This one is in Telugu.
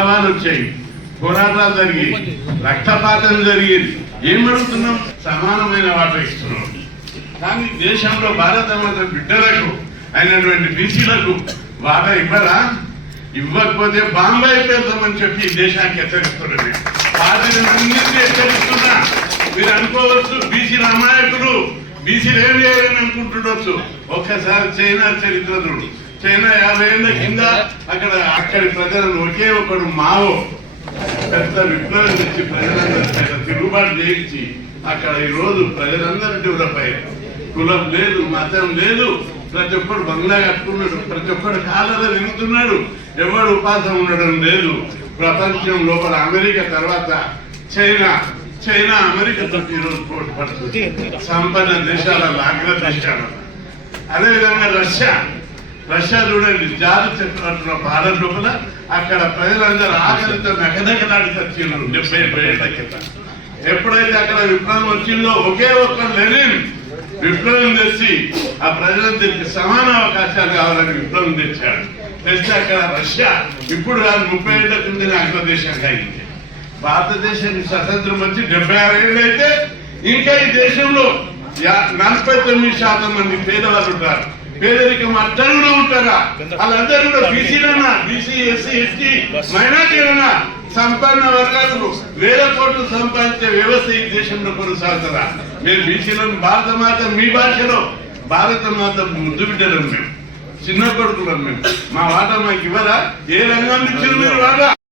విప్లవాలు వచ్చాయి, పోరాటాలు జరిగాయి, రక్తపాతం జరిగేది. ఏం అడుగుతున్నాం? సమానమైన వాటా ఇస్తున్నాం. కానీ దేశంలో భారతమాత బిడ్డలకు అయినటువంటి బీసీలకు వాటా ఇవ్వరా? ఇవ్వకపోతే బాంబాయి పెడతామని చెప్పి ఈ దేశానికి హెచ్చరిస్తున్నది. పార్టీలన్నింటినీ హెచ్చరిస్తున్నా. మీరు అనుకోవచ్చు బీసీల అమాయకులు, బీసీలు ఏం చేయాలని అనుకుంటుండొచ్చు. ఒక్కసారి చైనా చరిత్ర చూడు. చైనా 50 ఏళ్ల కింద అక్కడి ప్రజలను ఒకే ఒకడు మావో పెద్ద విప్లవం తెచ్చి ప్రజలందరూ తిరుగుబాటు చేయించి అక్కడ ఈ రోజు ప్రజలందరూ డెవలప్ అయ్యారు. కులం లేదు, మతం లేదు, ప్రతి ఒక్కడు బంగ్లా కట్టుకున్నాడు, ప్రతి ఒక్కడు కాళ్ళలో తిరుగుతున్నాడు, ఎవడు ఉపాసం ఉండడం లేదు. ప్రపంచం లోపల అమెరికా తర్వాత చైనా అమెరికాతో ఈరోజు పోటీ పడుతుంది, సంపన్న దేశాలలో అగ్ర దేశాలలో. అదేవిధంగా రష్యా చూడండి, జాతి చెప్పినట్టున్న భారత్ లోపల అక్కడ ప్రజలందరూ ఆకలితో నకనకలాడి చచ్చిండ్రు 70 ఏళ్ల కింద. ఎప్పుడైతే అక్కడ విప్లవం వచ్చిందో ఒకే ఒక్క లెనిన్ విప్లవం తెచ్చి ఆ ప్రజలకు సమాన అవకాశాలు కావాలని విప్లవం తెచ్చాడు. తెస్తే అక్కడ రష్యా ఇప్పుడు కాదు 30 ఏళ్ల కింద అగ్రదేశంగా అయింది. భారతదేశానికి స్వతంత్రం వచ్చి 76 ఏళ్ళు అయితే ఇంకా ఈ దేశంలో 49% మంది పేదవాళ్ళు ఉంటారు. పేదరికం అట్టడుగులో ఉంటారా? వాళ్ళందరూ కూడా బీసీలన్నా, బీసీ, ఎస్సీ, ఎస్టీ, మైనార్టీలన్నా సంపన్న వర్గాలకు 1000 కోట్లు సంపాదించే వ్యవస్థ ఈ దేశంలో కొనసాగుతుందా? మేము బీసీలను భారత మాత, మీ భాషలో భారత మాత ముద్దు బిడ్డలం, మేము చిన్న కొడుకులం, మేము మా వాటా మాకు ఇవ్వరా? ఏ రంగాన్ని ఇచ్చిన మీరు వాటా?